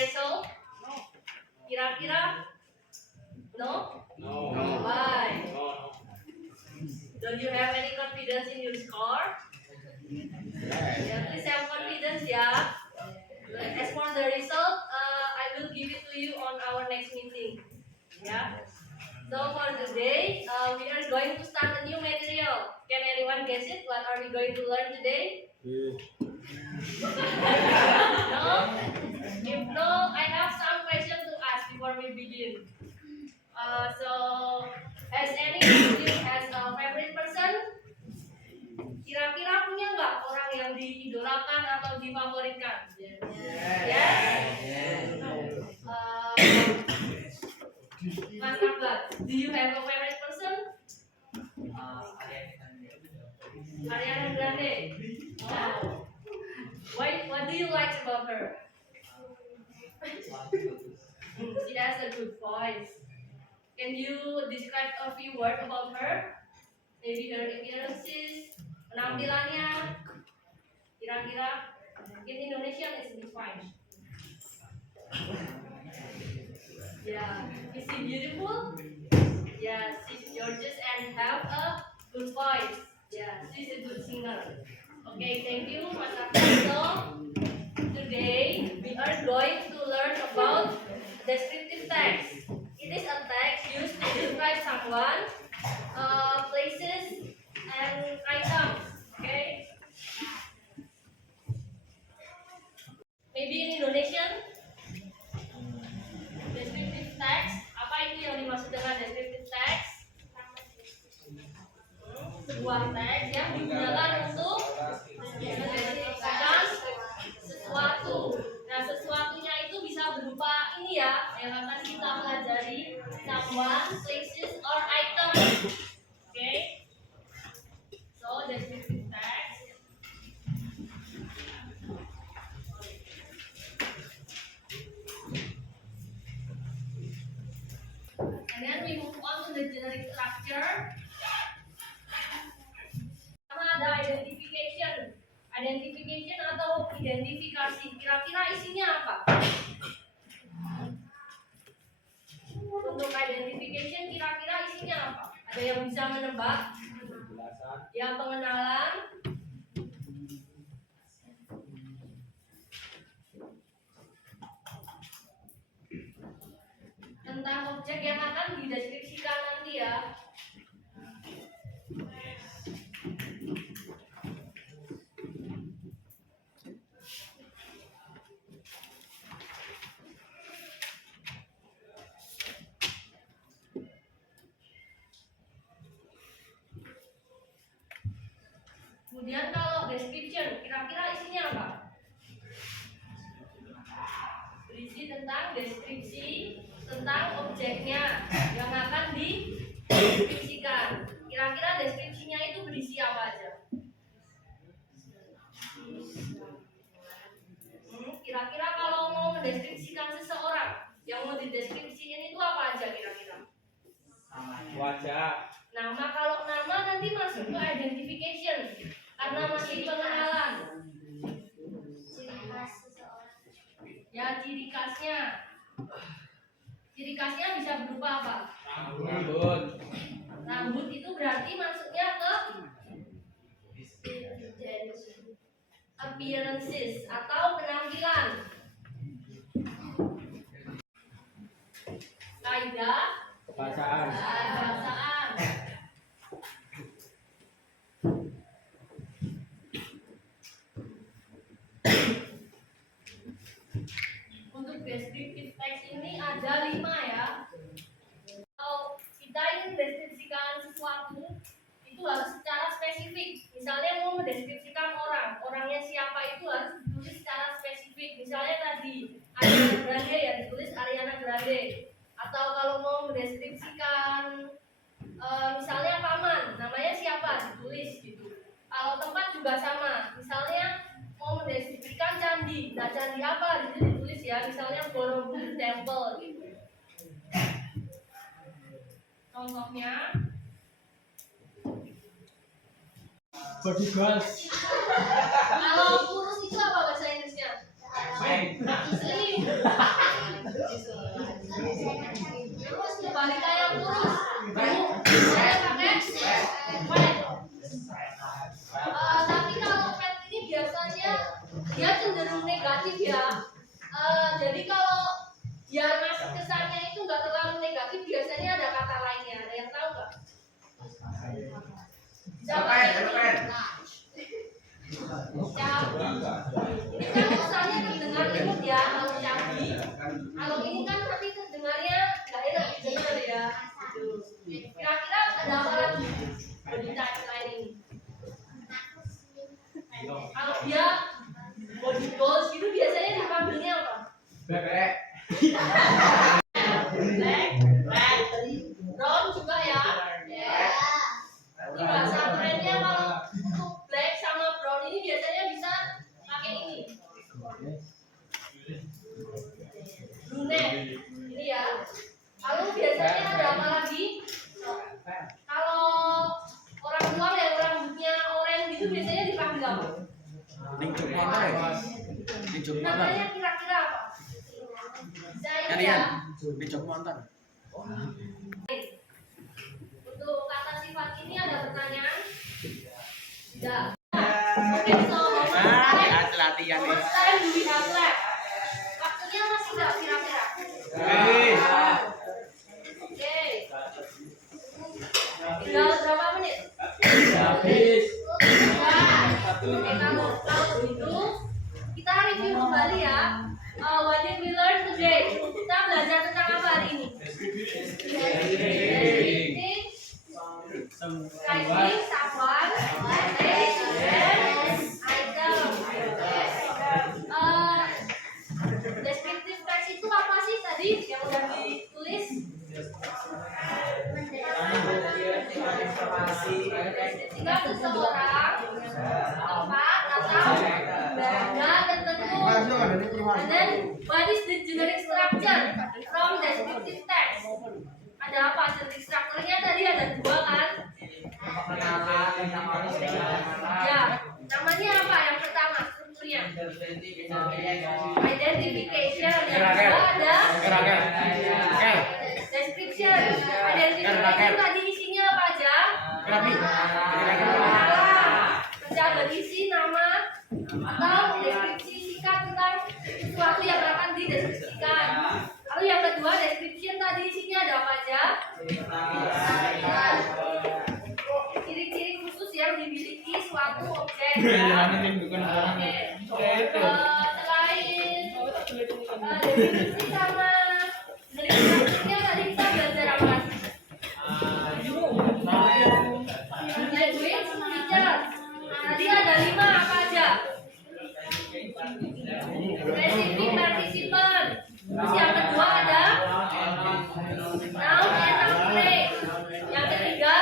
result? Kira-kira? No? No. Why? No. Don't you have any confidence in your score? Yeah, please have confidence, yeah. As for the result, I will give it to you on our next meeting. Yeah. So for today, we are going to start a new material. Can anyone guess it? What are we going to learn today? No? If no, I have some questions to ask before we begin. So, has any of you has a favorite person? Kira-kira punya nggak orang yang diidolakan atau difavoritkan? Yes. Uh, Mas Akbar, do you have a favorite person? Ariana Grande. Oh. What do you like about her? She has a good voice. Can you describe a few words about her? Maybe her appearances, penampilannya, kira-kira. In Indonesian it's fine. Yeah, is she beautiful? Yeah, she's gorgeous and have a good voice. Yeah, she's a good singer. Okay, thank you, Mas Akbar. So today we are going to learn about descriptive text. It is a text used to describe someone, places, and items. Okay. Maybe in Indonesian, descriptive text. Apa itu yang dimaksud dengan descriptive text? Sebuah teks yang digunakan untuk mendeskripsikan sesuatu. Nah, sesuatunya itu bisa berupa ini ya, yang akan kita pelajari: someone, places, or item. Okay. So descriptive text. And then we move on to the generic structure. Ada identification. Identification atau identifikasi. Kira-kira isinya apa? Untuk identification kira-kira isinya apa? Ada yang bisa menebak? Ya, pengenalan. Tentang objek yang akan dideskripsikan nanti ya. Kemudian kalau description, kira-kira isinya apa? Berisi tentang deskripsi tentang objeknya yang akan dideskripsikan. Kira-kira deskripsinya itu berisi apa aja? Kira-kira kalau mau mendeskripsikan seseorang, yang mau dideskripsikan itu apa aja kira-kira? Wajah. Nama, kalau nama nanti masuk ke identification karena masih pengenalan. Ya, ciri khasnya. Ciri khasnya bisa berupa apa? Rambut. Rambut itu berarti masuknya ke appearances atau penampilan. Kaidah Bacaan. bacaan. Untuk descriptive text ini ada 5 ya. Kalau kita ingin mendeskripsikan sesuatu, itu harus secara spesifik. Misalnya mau mendeskripsikan orang, orangnya siapa itu harus ditulis secara spesifik. Misalnya tadi Ariana Grande ya ditulis Ariana Grande. Atau kalau mau mendeskripsikan misalnya paman, namanya siapa ditulis gitu. Kalau tempat juga sama. Misalnya mau mendeskripsikan candi, nah candi apa di sini ditulis ya, misalnya Borobudur Temple gitu. Contohnya Bodyguard. kalau kurus itu apa bahasa Inggrisnya? Slim. biar masuk kesannya itu nggak terlalu negatif, biasanya ada kata lainnya. Ada yang tahu nggak? Siapa ini? Cabi. Ini kan kesannya terdengar imut ya kalau cabi. Kalau ini kan tapi terdengarnya nggak enak didengar ya. Kira-kira ada apa lagi body type lain ini? Kalau dia body goals gitu biasanya dipanggilnya apa? Bebek. Black, brown juga ya. Ini bahasa kerennya kalau untuk black sama brown ini biasanya bisa pakai ini. Brunette, ini ya. Lalu biasanya ada apa lagi? Kalau orang luar yang rambutnya oranye gitu biasanya dipanggil apa? Namanya kira-kira apa? Saya untuk kata sifat ini ada pertanyaan? Tidak. Oke, so latihan what time do we have left? Waktunya masih nggak kira-kira? Oke. Tinggal berapa menit? Habis. Oke, kalau begitu kita review kembali ya. What did we learn today? Kita belajar tentang apa hari ini? Descripting, someone, place, and item. Descriptive text itu apa sih tadi yang udah ditulis? Deskripsikan seseorang, tempat atau benda tertentu. And then, what is the generic structure from descriptive text? Ada apa? Generic structure-nya tadi ada dua kan? Ya, namanya apa yang pertama strukturnya? Identification. Yang kedua ada description. Identification tadi isinya apa aja? Bisa berisi nama atau deskripsi singkat tentang sesuatu yang akan dideskripsikan. Lalu yang kedua, description tadi isinya ada apa aja? Ciri-ciri khusus yang dimiliki suatu objek. Oke. Selain definisi sama deskripsinya tadi kita belajar apa lagi? Language feature. Tadi ada 5 apa aja? Specific participant. Terus yang kedua ada noun and noun phrase. Yang ketiga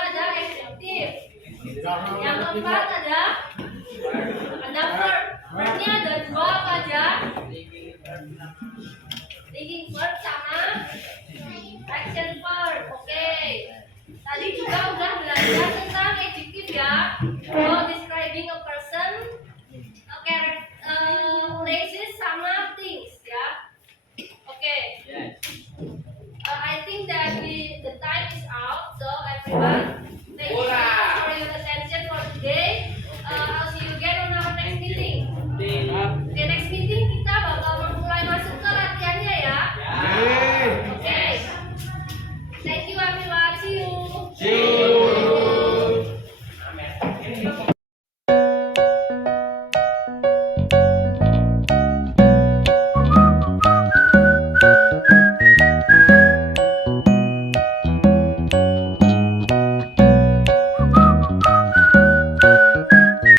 ada adjective. Yang keempat ada verb. Verbnya ada 2 apa aja? Thinking verb sama action verb. Oke. Tadi juga udah belajar tentang adjective ya. For describing a person, places sama things ya. Oke. I think that the time is out. So everyone, thank you for your attention for today. I'll see you again on our next meeting. Oke, next meeting kita bakal mulai masuk ke latihannya ya. Oke. Thank you everyone. See you.